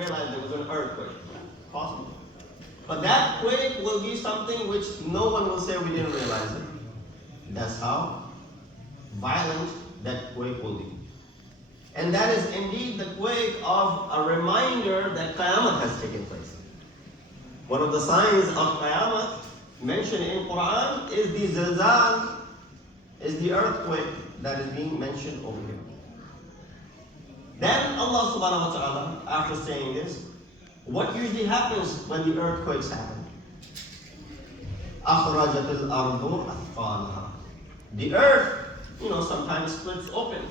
realize there was an earthquake. Possible. But that quake will be something which no one will say we didn't realize it. That's how violent that quake will be. And that is indeed the quake of a reminder that Qiyamah has taken place. One of the signs of Qiyamah mentioned in Quran is the zilzal, is the earthquake that is being mentioned over here. Then Allah subhanahu wa ta'ala, after saying this, what usually happens when the earthquakes happen? أَخْرَجَتِ الْأَرْضُ أَثْقَالَهَا. The earth, sometimes splits open.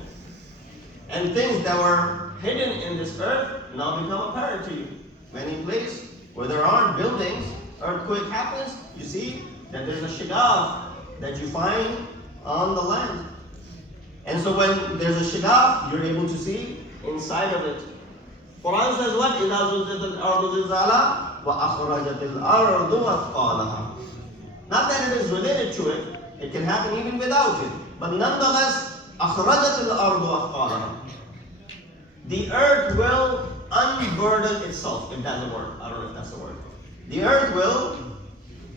And things that were hidden in this earth now become apparent to you. Many places where there aren't buildings, earthquake happens, you see that there's a shigaf that you find on the land. And so when there's a shigaf, you're able to see inside of it. Quran says what? إِذَا زُلْزِلَتِ الْأَرْضُ زِلْزَالَهَا وَأَخْرَجَتِ الْأَرْضُ أَثْقَالَهَا. Not that it is related to it, it can happen even without it. But nonetheless, أَخْرَجَتِ الْأَرْضُ أَثْقَالَهَا. The earth will unburden itself, if that's a word. I don't know if that's a word. The earth will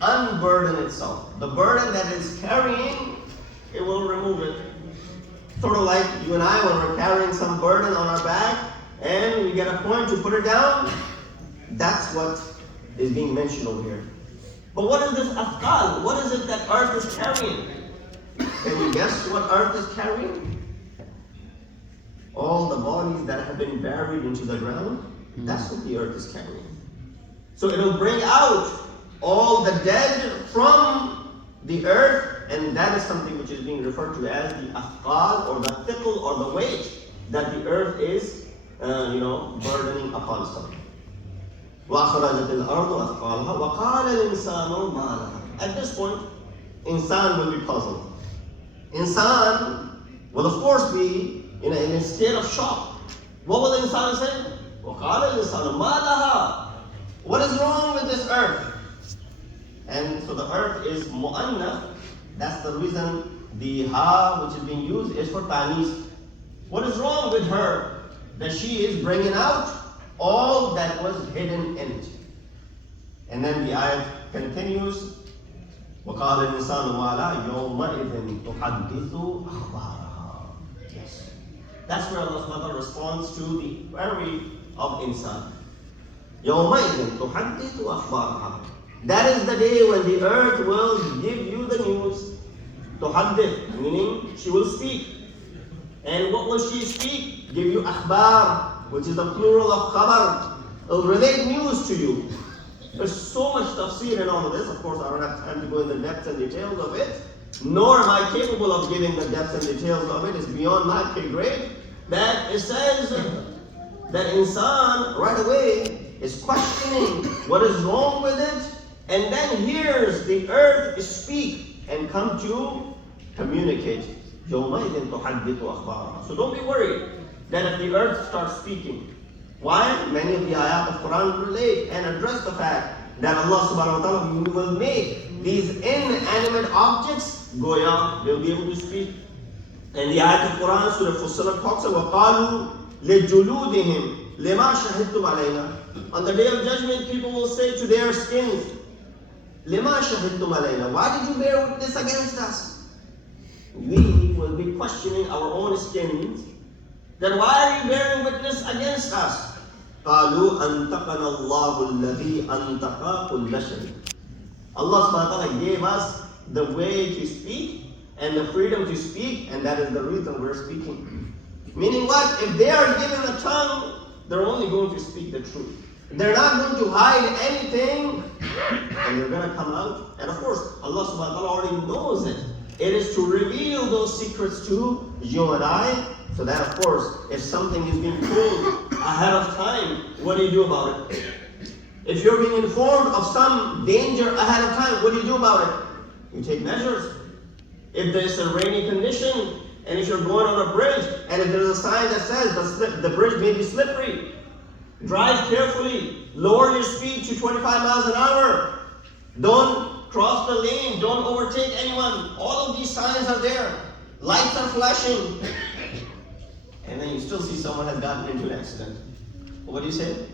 unburden itself. The burden that it's carrying, it will remove it. Sort of like you and I, when we're carrying some burden on our back, and we get a point to put it down. That's what is being mentioned over here. But what is this afqal? What is it that earth is carrying? Can you guess what earth is carrying? All the bodies that have been buried into the ground, that's what the earth is carrying. So it'll bring out all the dead from the earth, and that is something which is being referred to as the afqal, or the thiql, or the weight that the earth is burdening upon something. وَأَخْرَجَتِ الْأَرْضُ أَثْقَالَهَا وَقَالَ الْإِنسَانُ مَا لَهَا. At this point, insan will be puzzled. Insan will of course be in a state of shock. What will insan say? وَقَالَ الْإِنسَانُ مَا لَهَا. What is wrong with this earth? And so the earth is mu'annath. That's the reason the ha which is being used is for tanis. What is wrong with her? That she is bringing out all that was hidden in it. And then the ayat continues, وَقَالَ الْإِنسَانُ مَا لَا يَوْمَئِذٍ تُحَدِّثُ أَخْبَارَهَا. Yes. That's where Allah subhanahu wa ta'ala responds to the query of insan. يَوْمَئِذٍ تُحَدِّثُ أَخْبَارَهَا. That is the day when the earth will give you the news. تُحَدِّث, meaning she will speak. And what will she speak? Give you akhbar, which is the plural of khabar. It will relate news to you. There's so much tafsir in all of this. Of course, I don't have time to go into the depths and details of it. Nor am I capable of giving the depths and details of it. It's beyond my pay grade. That it says that insan right away is questioning what is wrong with it, and then hears the earth speak and come to communicate. يَوْمَئِذٍ تُحَدِّثُ أَخْبَارَهَا. So don't be worried that if the earth starts speaking. Why? Many of the ayat of Quran relate and address the fact that Allah subhanahu wa ta'ala will make these inanimate objects goya, they'll be able to speak. And the ayat of Quran, Surah Fussilat talks about وَقَالُوا لِجُلُودِهِمْ لِمَا شَهِدْتُمْ عَلَيْنَا. On the day of judgment, people will say to their skins, لِمَا شَهِدْتُمْ عَلَيْنَا. Why did you bear witness against us? We will be questioning our own skins. Then why are you bearing witness against us? قَالُوا أَنْتَقَنَا اللَّهُ الَّذِي أَنْتَقَا كُلَّ شَيْءٍ. Allah subhanahu wa ta'ala gave us the way to speak and the freedom to speak, and that is the reason we're speaking. Meaning what? If they are given a tongue, they're only going to speak the truth. They're not going to hide anything, and they're going to come out. And of course, Allah subhanahu wa ta'ala already knows it. It is to reveal those secrets to you and I, so that of course, if something is being told ahead of time, what do you do about it? If you're being informed of some danger ahead of time, what do you do about it? You take measures. If there's a rainy condition, and if you're going on a bridge, and if there's a sign that says the bridge may be slippery, drive carefully, lower your speed to 25 miles an hour, don't cross the lane, don't overtake anyone. All of these signs are there. Lights are flashing. And then you still see someone has gotten into an accident. What do you say?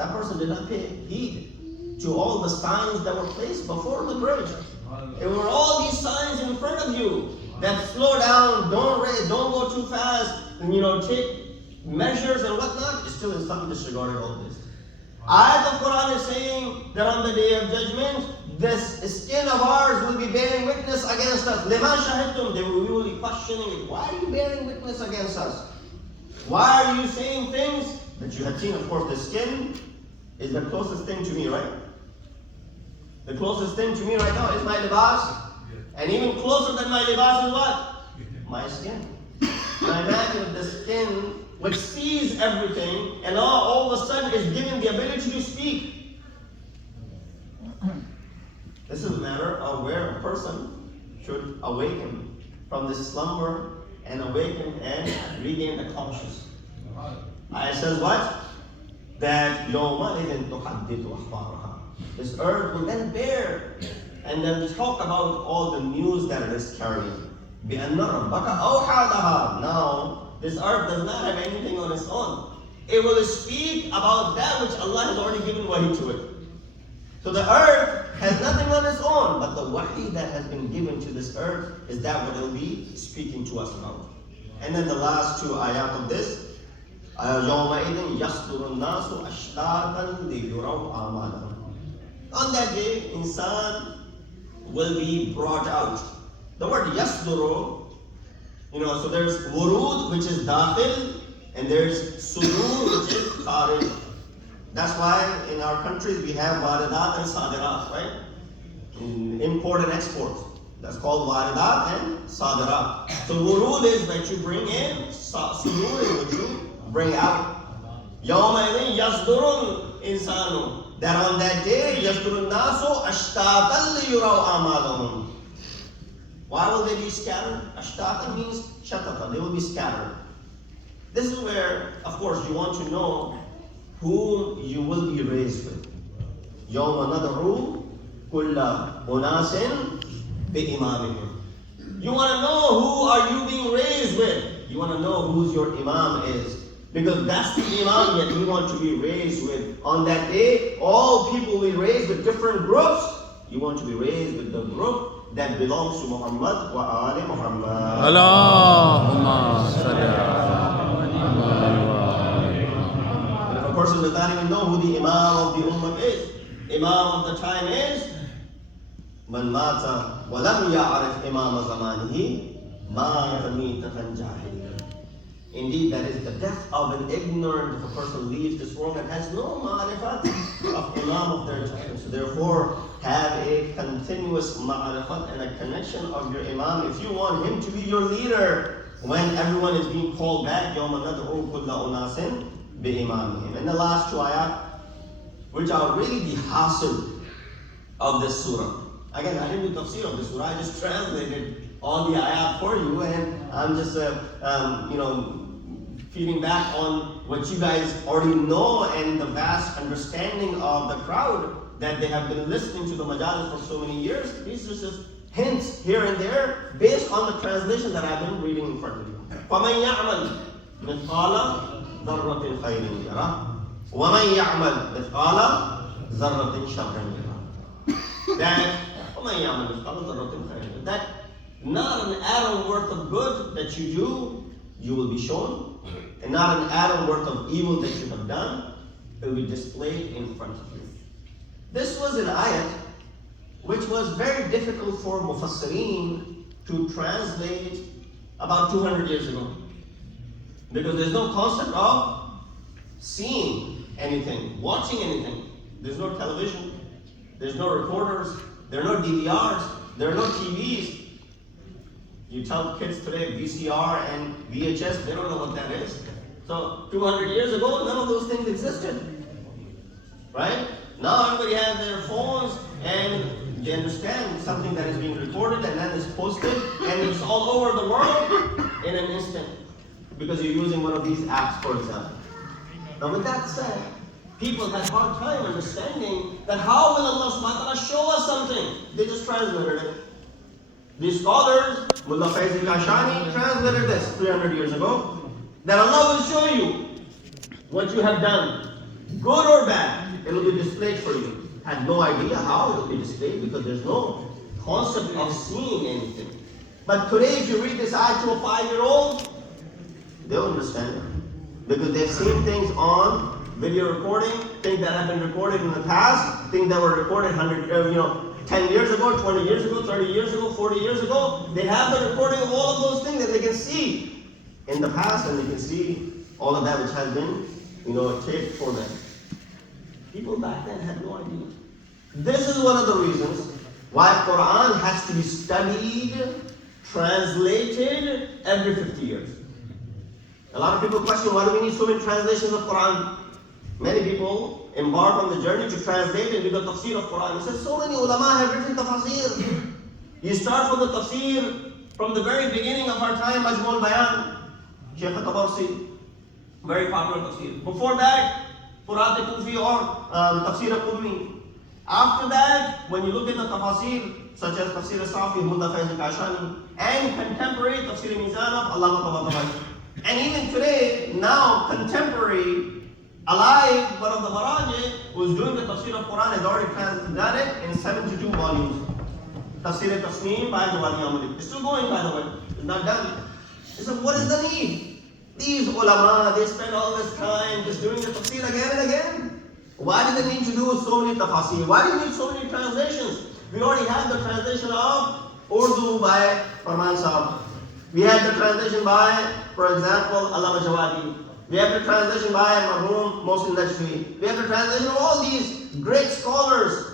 That person did not pay heed to all the signs that were placed before the bridge. There were all these signs in front of you that slow down, don't go too fast, and take measures and whatnot. You're still in some disregarding all this. Ayat of Quran is saying that on the day of judgment, this skin of ours will be bearing witness against us. Lima shahidtum, we will be questioning it. Why are you bearing witness against us? Why are you saying things that you have seen? Of course, the skin is the closest thing to me, right? The closest thing to me right now is my libas. And even closer than my libas is what? My skin. Now imagine the skin which sees everything and all of a sudden is given the ability to speak. This is a matter of where a person should awaken from this slumber and awaken and regain the conscious. It says what? That يَوْمَئِذٍ تُحَدِّثُ أَخْبَارَهَا. This earth will then bear and then talk about all the news that it is carrying. بِأَنَّ رَبَّكَ أَوْحَى لَهَا. Now, this earth does not have anything on its own. It will speak about that which Allah has already given wahi to it. So the earth has nothing on its own, but the wahi that has been given to this earth is that what it will be speaking to us about. And then the last two ayat of this, يَوْمَئِذٍ يَصْدُرُ النَّاسُ أَشْتَاقًا لِيُرَوْا أَعْمَالَهُم. On that day, insan will be brought out. The word yasduru, so there's wurud, which is dakhil, and there's sudur, which is kharij. That's why in our countries we have waridat and sadirat, right? In import and export. That's called waridat and sadirat. So wurud is that you bring in, sudur is what you bring out. يَوْمَئِذٍ يَصْدُرُ الْإِنسَانُ. That on that day, يَصْدُرُ النَّاسُ أَشْتَاقًا لِيُرَوْا أَعْمَالَهُم. Why will they be scattered? Ashtata means shatata. They will be scattered. This is where, of course, you want to know whom you will be raised with. يَوْمَ نَدْعُو كُلَّ أُنَاسٍ بِإِمَامِهِمْ. You want to know who are you being raised with. You want to know who your imam is. Because that's the imam that we want to be raised with. On that day, all people will be raised with different groups. You want to be raised with the group that belongs to Muhammad wa Ali Muhammad. Allahumma salli ala. If a person does not even know who the imam of the ummah is, imam of the time is man mata wa lam ya'rif imam zamanihi mata mitatan jahiliyyah. Indeed, that is the death of an ignorant. If a person leaves this world and has no ma'rifat of imam of their time. So therefore, have a continuous ma'rifat and a connection of your imam. If you want him to be your leader, when everyone is being called back, يَوْمَ نَدْعُو كُلَّ أُنَاسٍ بِإِمَامِهِمْ. And the last two ayat, which are really the hasil of this surah. Again, I didn't do tafsir of this surah, I just translated all the ayat for you, and I'm just feeding back on what you guys already know and the vast understanding of the crowd that they have been listening to the Majlis for so many years. These are just hints here and there based on the translation that I've been reading in front of you. فَمَنْ يَعْمَلْ مِثْقَالَ ذَرَّةٍ خَيْرٍ يَرَهُ وَمَنْ يَعْمَلْ مِثْقَالَ ذَرَّةٍ شَرٍّ يَرَهُ. That not an atom worth of good that you do, you will be shown. And not an atom worth of evil that you have done, it will be displayed in front of you. This was an ayat which was very difficult for Mufassireen to translate about 200 years ago. Because there's no concept of seeing anything, watching anything. There's no television, there's no recorders, there are no DVRs, there are no TVs. You tell kids today VCR and VHS, they don't know what that is. So 200 years ago, none of those things existed. Right? Now everybody has their phones and they understand something that is being recorded and then is posted and it's all over the world in an instant. Because you're using one of these apps, for example. Now with that said, people had a hard time understanding that how will Allah subhanahu wa ta'ala show us something? They just translated it. These scholars, Mullah Faiz al-Kashani, translated this 300 years ago, that Allah will show you what you have done, good or bad. it'll be displayed for you. Had no idea how it'll be displayed because there's no concept of seeing anything. But today, if you read this ayah to a 5-year-old, they'll understand it. Because they've seen things on video recording, things that have been recorded in the past, things that were recorded 10 years ago, 20 years ago, 30 years ago, 40 years ago. They have the recording of all of those things that they can see in the past, and they can see all of that which has been, taped for them. People back then had no idea. This is one of the reasons why Quran has to be studied, translated every 50 years. A lot of people question, why do we need so many translations of Quran? Many people embark on the journey to translate and do the tafsir of Quran. It says so many ulama have written tafsir. You start from the tafsir from the very beginning of our time, Majmul Bayan, Shaykh al-Tabarsi, very popular tafsir. Before that, Furat al-Kufi or Tafsir al-Qummi. After that, when you look at the tafsir, such as Tafsir al-Safi, Mullah Faiz al-Kashani, and contemporary Tafsir al-Mizan of Allah Tabatabai. And even today, now, contemporary, alive, one of the Maraji, who is doing the Tafsir of Quran, has already done it in 72 volumes. Tafsir al-Tasneem by Jawadi Amali. It's still going, by the way. It's not done. He said, what is the need? These ulama, they spend all this time just doing the tafsir again and again. Why do they need to do so many tafsir? Why do you need so many translations? We already have the translation of Urdu by Farman Sahab. We have the translation by, for example, Allama Jawadi. We have the translation by Marhum Mohsin Najfi. We have the translation of all these great scholars.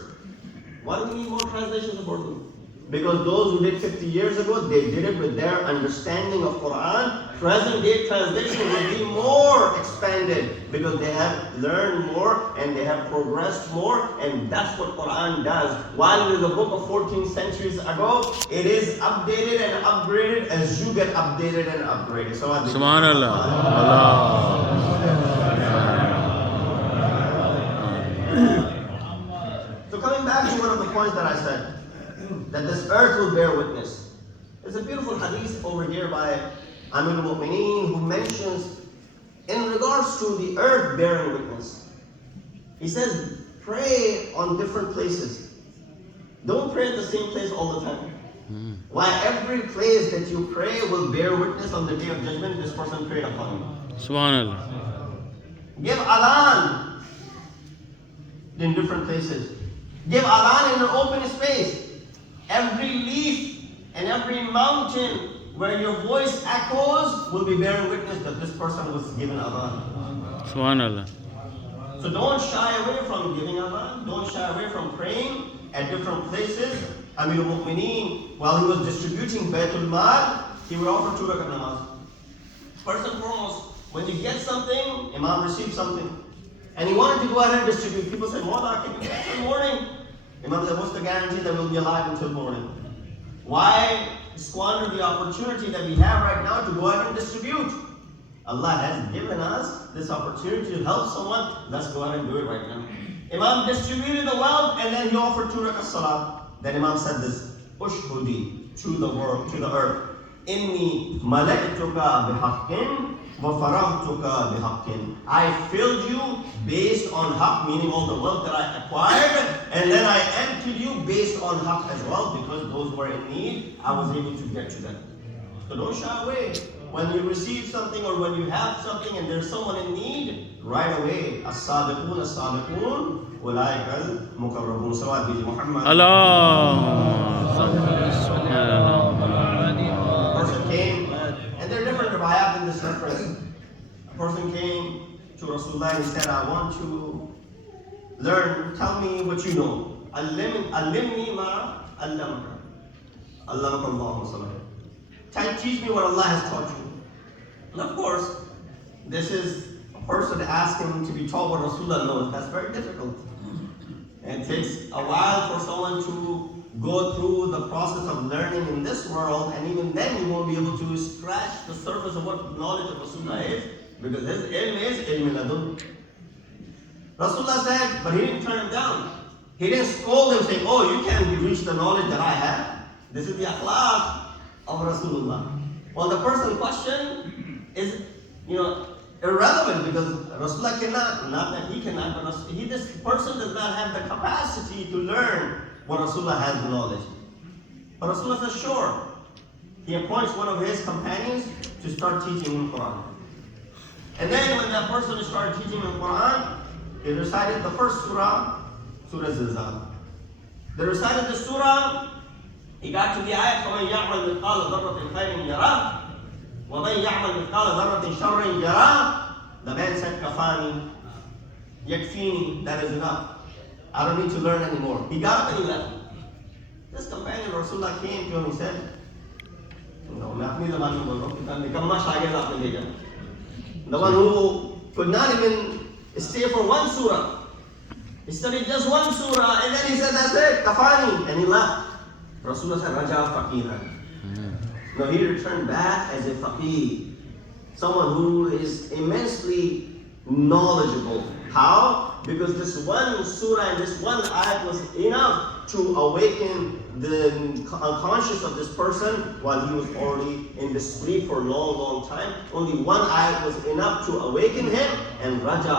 Why do we need more translations of Urdu? Because those who did 50 years ago, they did it with their understanding of Quran. Present day translation will be more expanded because they have learned more and they have progressed more, and that's what Quran does. While it is a book of 14 centuries ago, it is updated and upgraded as you get updated and upgraded. So Subhanallah. So coming back to one of the points that I said, that this earth will bear witness. There's a beautiful hadith over here by Amir al-Mu'mineen who mentions in regards to the earth bearing witness. He says, pray on different places. Don't pray at the same place all the time. Why every place that you pray will bear witness on the day of judgment, this person prayed upon you. Subhanallah. Give adhan in different places. Give adhan in an open space. Every leaf and every mountain where your voice echoes will be bearing witness that this person was given adhan. Subhanallah. So don't shy away from giving adhan. Don't shy away from praying at different places. Amir al-Mu'mineen, while he was distributing Baytul Mal, he would offer 2 rakat namaz. First and foremost, when you get something, Imam received something, and he wanted to go ahead and distribute. People said, Molana, can you get till morning? Imam said, what's the guarantee that we'll be alive until morning? Why squander the opportunity that we have right now to go ahead and distribute? Allah has given us this opportunity to help someone. Let's go ahead and do it right now. Imam distributed the wealth and then he offered 2 rakat salat. Then Imam said this, Ushhudi, to the world, to the earth. Inni mala'ituka bihaqqin wa faragtuka bihaqqin. I filled you based on haqq, meaning all the wealth that I acquired, and then I emptied you based on haqq as well, because those who are in need, I was able to get to them. So don't shy away. When you receive something or when you have something and there's someone in need, right away, as-sadiqun, as-sadiqun, ulaika al-muqarrabun. Salawat bi Muhammad. A person came, and there are different riwayat in this reference. A person came to Rasulullah and he said, I want to learn, tell me what you know. Allimni ma allamka. Allamaka Allahu sallallahu. Teach me what Allah has taught you. And of course, this is a person asking to be taught what Rasulullah knows. That's very difficult. And it takes a while for someone to go through the process of learning in this world, and even then you won't be able to scratch the surface of what knowledge of Rasulullah is, because his ilm is ilm ladun. Rasulullah said, but he didn't turn him down. He didn't scold him saying, oh, you can't reach the knowledge that I have. This is the akhlaq of Rasulullah. Well, the person in question is, it irrelevant because Rasulullah cannot, not that he cannot, but this person does not have the capacity to learn what Rasulullah has the knowledge. But Rasulullah says, sure. He appoints one of his companions to start teaching him Quran. And then when that person started teaching him Quran, he recited the first surah, Surah Zilzal. They recited the surah, he got to the ayat, فَمَنْ يَعْمَلْ مِثْقَالَ ذَرَّةٍ خَيْرٍ يَرَهُ وَمَنْ يَعْمَلْ مِثْقَالَ ذَرَّةٍ شَرٍّ يَرَهُ. The man said, Kafani, yakfini, that is enough. I don't need to learn anymore. He got up and he left. This companion Rasulullah came to him and said, no, the one who could not even stay for one surah. He studied just one surah and then he said, that's it, kafani, and he left. Rasulullah said, Raja faqiran. No, he returned back as a faqih, someone who is immensely knowledgeable. How? Because this one surah and this one ayat was enough to awaken the unconscious of this person while he was already in this sleep for a long, long time. Only one ayat was enough to awaken him and Raja.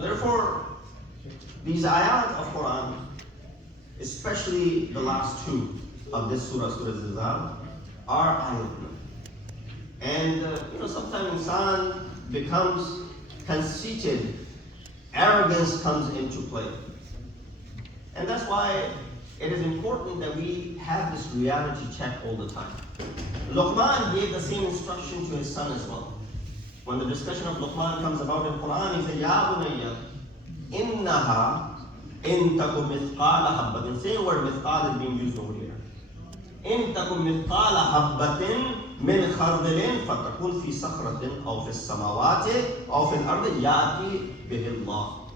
Therefore, these ayat of Quran, especially the last two of this surah, Surah Zilzal, are eye-opening. And sometimes Shaan becomes conceited, arrogance comes into play. And that's why it is important that we have this reality check all the time. Luqman gave the same instruction to his son as well. When the discussion of Luqman comes about in Quran, he said, Ya bunayya, innaha in takum mithqala habbatin. Same word mithqal is being used over here. In takum mithqala habbatin min khardalin fatakun fi sakhratin aw fi samawati aw fi al-ardi yati bihi Allah.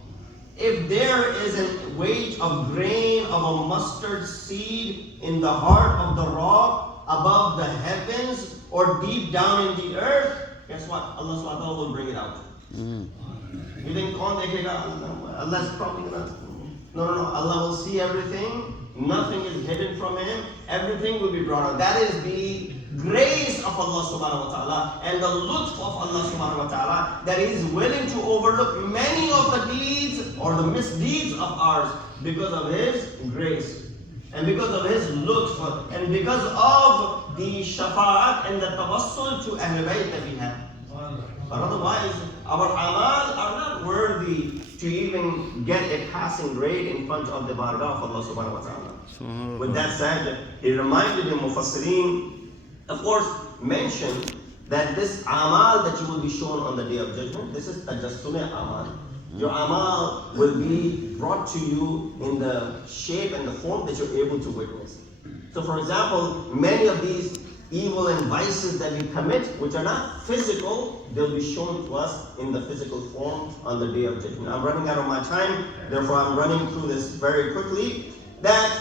If there is a weight of grain of a mustard seed in the heart of the rock above the heavens or deep down in the earth, guess what? Allah subhanahu wa ta'ala will bring it out. You think Allah is probably gonna... No. Allah will see everything. Nothing is hidden from Him. Everything will be brought out. That is the grace of Allah subhanahu wa ta'ala and the lutf of Allah subhanahu wa ta'ala, that He is willing to overlook many of the deeds or the misdeeds of ours because of His grace and because of His lutf and because of the shafa'at and the tawassul to Ahl-e-Bait that we have. But otherwise, our amal are not worthy to even get a passing grade in front of the bargah of Allah subhanahu wa ta'ala. With that said, he reminded the Mufassirin, of course, mentioned that this amal that you will be shown on the Day of Judgment, this is tajassum amal. Your amal will be brought to you in the shape and the form that you're able to witness. So for example, many of these evil and vices that we commit, which are not physical, they'll be shown to us in the physical form on the Day of Judgment. I'm running out of my time, therefore I'm running through this very quickly, that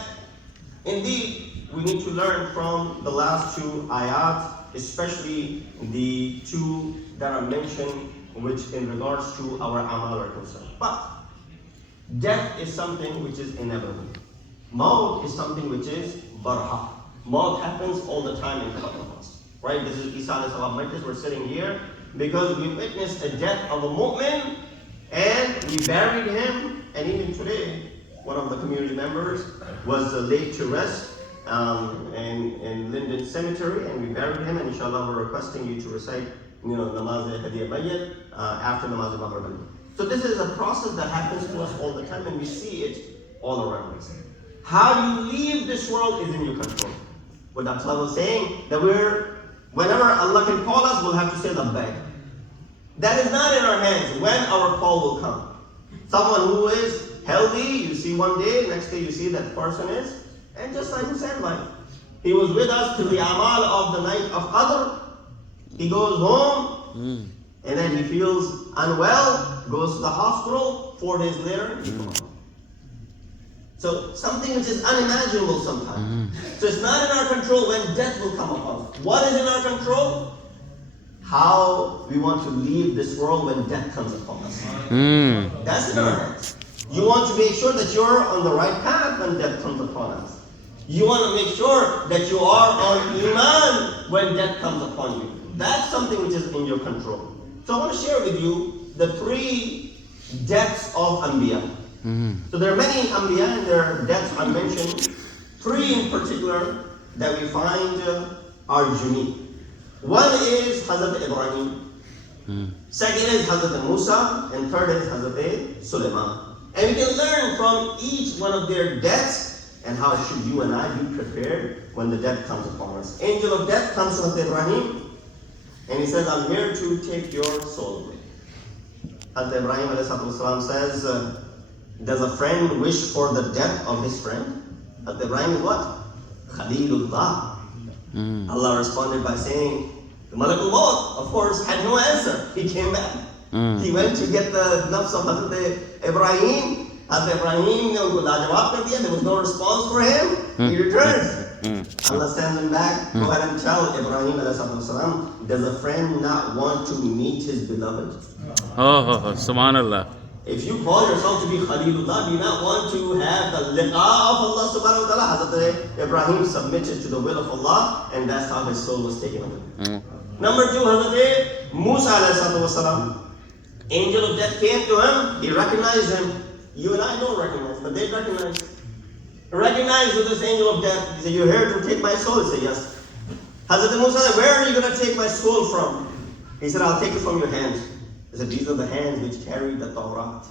indeed we need to learn from the last two ayat, especially the two that are mentioned, which in regards to our amal are concerned. But death is something which is inevitable. Maut is something which is barha. Maut happens all the time in front of us. Right? This is Isa alayhi salam Majlis. We're sitting here because we witnessed a death of a mu'min and we buried him. And even today, one of the community members was laid to rest in Linden Cemetery, and we buried him. And inshallah, we're requesting you to recite, namaz hadiya bayyat after namaz maghrib. So this is a process that happens to us all the time, and we see it all around us. How you leave this world is in your control. What Dr. was saying, that whenever Allah can call us, we'll have to say labbaik. That is not in our hands when our call will come. Someone who is healthy, you see one day, next day you see that person is, and just like you said, he was with us till the amal of the night of Qadr. He goes home, and then he feels unwell, goes to the hospital, 4 days later, he's gone. So something which is unimaginable sometimes. So it's not in our control when death will come upon us. What is in our control? How we want to leave this world when death comes upon us. That's in our hands. You want to make sure that you're on the right path when death comes upon us. You want to make sure that you are on Iman when death comes upon you. That's something which is in your control. So I want to share with you the 3 deaths of Anbiya. So there are many Anbiya and their deaths are mentioned. 3 in particular that we find are unique. One is Hazrat Ibrahim. Second is Hazrat Musa. And third is Hazrat Sulaiman. And we can learn from each one of their deaths and how should you and I be prepared when the death comes upon us. Angel of death comes to Hazrat Ibrahim and he says, I'm here to take your soul away. Hazrat Ibrahim ﷺ says, does a friend wish for the death of his friend? Hazrat Ibrahim is what? Khalilullah. Allah responded by saying, the Malakul Maut, of course, had no answer. He came back. He went to get the nafs of Hazrat Ibrahim. Hazrat Ibrahim ne unko lajawab kar diya. There was no response for him. He returns. Allah sends him back. Go ahead and tell Ibrahim ﷺ, does a friend not want to meet his beloved? Subhanallah. If you call yourself to be Khalilullah, do you not want to have the liqa of Allah subhanahu wa ta'ala? Hazrat Ibrahim submitted to the will of Allah, and that's how his soul was taken away. Number 2, Hazrat Musa alayhi salam. Angel of death came to him, he recognized him. You and I don't recognize, but they recognize. Recognized with this angel of death. He said, you're here to take my soul? He said, yes. Hazrat Musa said, where are you going to take my soul from? He said, I'll take it from your hands. He said, these are the hands which carry the Torah.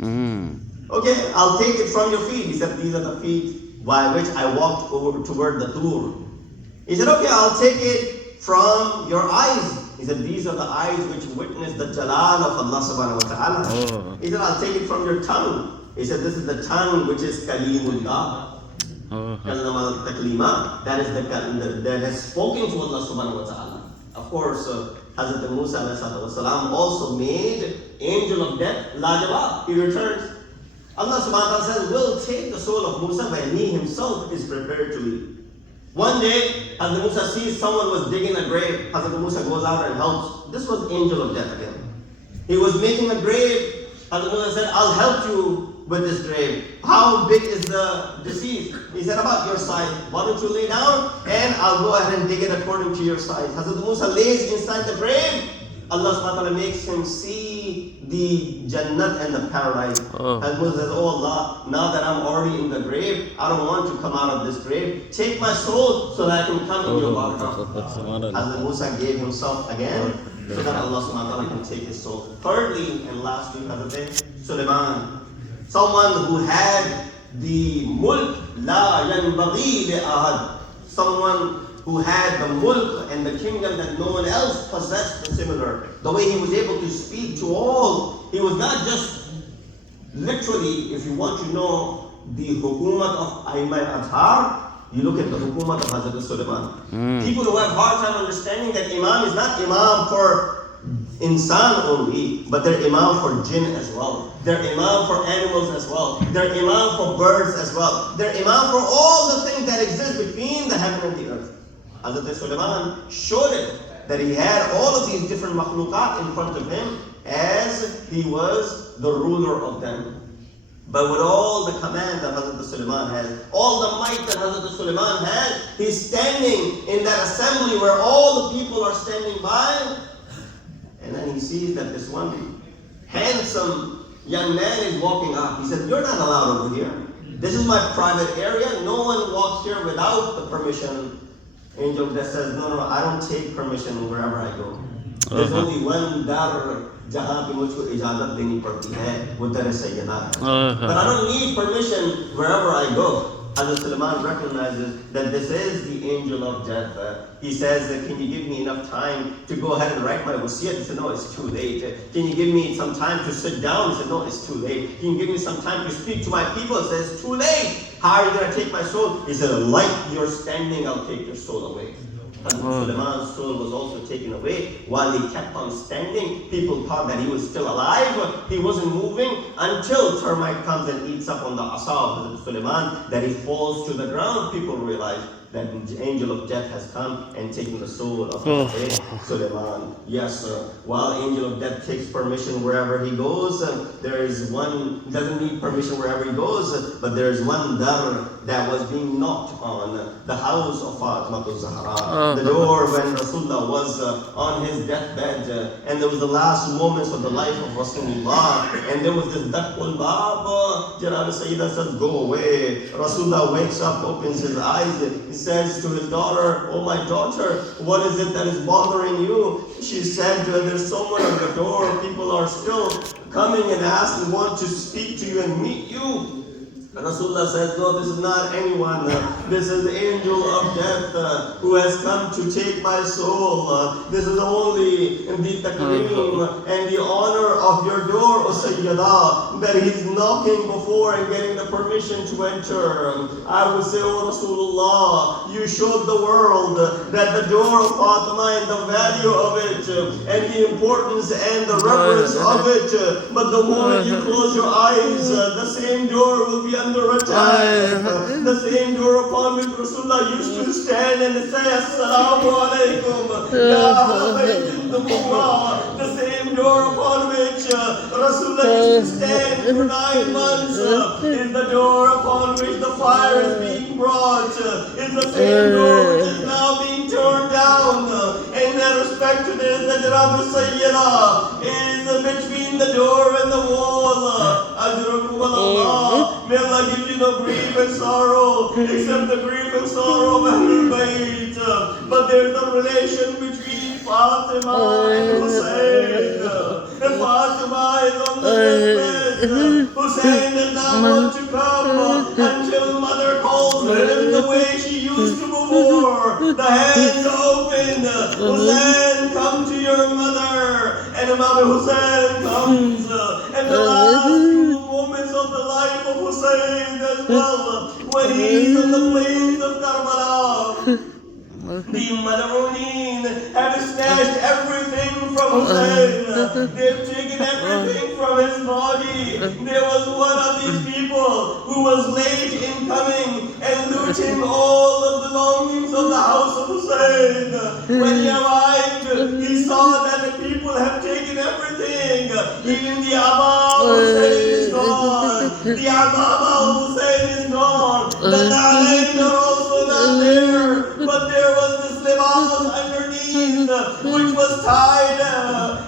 Okay, I'll take it from your feet. He said, these are the feet by which I walked over toward the Tur. He said, okay, I'll take it from your eyes. He said, these are the eyes which witness the Jalal of Allah subhanahu wa ta'ala. He said, I'll take it from your tongue. He said, this is the tongue which is Kalimullah. That is that has spoken to Allah subhanahu wa ta'ala. Of course, Hazrat Musa also made angel of death lajawab. He returns. Allah subhanahu wa ta'ala says, will take the soul of Musa when he himself is prepared to leave. One day, Hazrat Musa sees someone was digging a grave. Hazrat Musa goes out and helps. This was angel of death again. He was making a grave. Hazrat Musa said, I'll help you with this grave. How big is the deceased? He said, about your size. Why don't you lay down and I'll go ahead and dig it according to your size. Hazrat Musa lays inside the grave. Allah subhanahu wa ta'ala makes him see the Jannat and the paradise. Hazrat Musa says, oh Allah, now that I'm already in the grave, I don't want to come out of this grave. Take my soul so that I can come in your barakah. Hazrat Musa gave himself again so that Allah subhanahu wa ta'ala can take his soul. Thirdly and lastly, Hazrat Sulaiman. Someone who had the mulk la yanbaghi li ahad. Someone who had the mulk and the kingdom that no one else possessed similar. The way he was able to speak to all. He was not just literally, if you want to know the hukumat of Ayman Azhar, you look at the hukumat of Hazrat Sulaiman. People who have hard time understanding that Imam is not Imam for insan only, but they're Imam for jinn as well. They're Imam for animals as well. They're Imam for birds as well. They're Imam for all the things that exist between the heaven and the earth. Hazrat Sulaiman showed it that he had all of these different makhluqat in front of him as he was the ruler of them. But with all the command that Hazrat Sulaiman has, all the might that Hazrat Sulaiman has, he's standing in that assembly where all the people are standing by. And then he sees that this one handsome young man is walking up. He said, you're not allowed over here. This is my private area. No one walks here without the permission. Angel of Death says, no, I don't take permission wherever I go. There's only one dar jahan pe mujhko ijazat deni padti hai, wo dar Sayyida. But I don't need permission wherever I go. Hazrat Sulaiman recognizes that this is the angel of death. He says, can you give me enough time to go ahead and write my wasiyat? He said, no, it's too late. Can you give me some time to sit down? He said, no, it's too late. Can you give me some time to speak to my people? He said, it's too late. How are you going to take my soul? He said, like you're standing, I'll take your soul away. Hazrat Sulaiman's soul was also taken away while he kept on standing. People thought that he was still alive. He wasn't moving until termite comes and eats up on the asa of Hazrat Sulaiman, that he falls to the ground. People realized that the angel of death has come and taken the soul of Sulaiman. Yes, while angel of death takes permission wherever he goes, there is one, doesn't need permission wherever he goes, but there is one dar that was being knocked on, the house of Fatima Zahra. The door when Rasulullah was on his deathbed, and there was the last moments of the life of Rasulullah, and there was this Dakul Bab, Janab Sayyida says, go away. Rasulullah wakes up, opens his eyes, he says to his daughter, oh my daughter, what is it that is bothering you? She said, there's someone at the door, people are still coming and want to speak to you and meet you. And Rasulullah says, no, this is not anyone. This is the angel of death who has come to take my soul. This is only the takreem and the honor of your door, O Sayyida, that he's knocking before and getting the permission to enter. I would say, O Rasulullah, you showed the world that the door of Fatima and the value of it and the importance and the reverence of it. But the moment you close your eyes, the same door will be under attack. The same door upon which Rasulullah used to stand and say, Assalamu alaikum, Ya Ahl-e-Bait. The same door upon which Rasulullah used to stand for 9 months is the door upon which the fire is being brought. Is the same door which is now being torn down. In respect to this, the Janab Sayyida is between the door and the wall. Ajrakum Allah. May Allah give you no grief and sorrow except the grief and sorrow of Ahl-e-Bait. But there's a relation between Fatima and Hussein. And Fatima is on the deathbed. Hussein does not want to come until mother calls him the way she used to before. The hands open. Hussein, come to your mother. And Imam Hussein comes. And the last few moments of the life of Hussein as well, when he's on the plains of Karbala, the Mad'uneen have snatched everything from Hussein. They've taken everything from his body. There was one of these people who was late in coming and looting all the belongings of the house of Hussein. When he arrived, he saw that the people have taken everything. Even the Abba of Hussein is gone. The Ababa of Hussein is gone. The Na'alain are also not there. But there was this libas underneath, which was tied.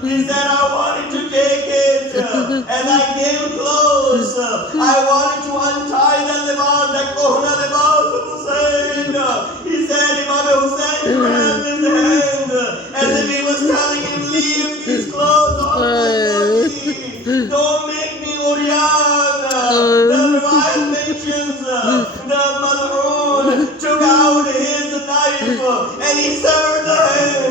He said, I wanted to take it. As I came close, I wanted to untie the libas, the kohna libas of Hussein. He said, Imam Hussein grabbed his hand, as if he was telling him, leave these clothes on my body. Don't make me Uryan. The Riwayat mentions the Mad'un took out his knife and he severed the hand.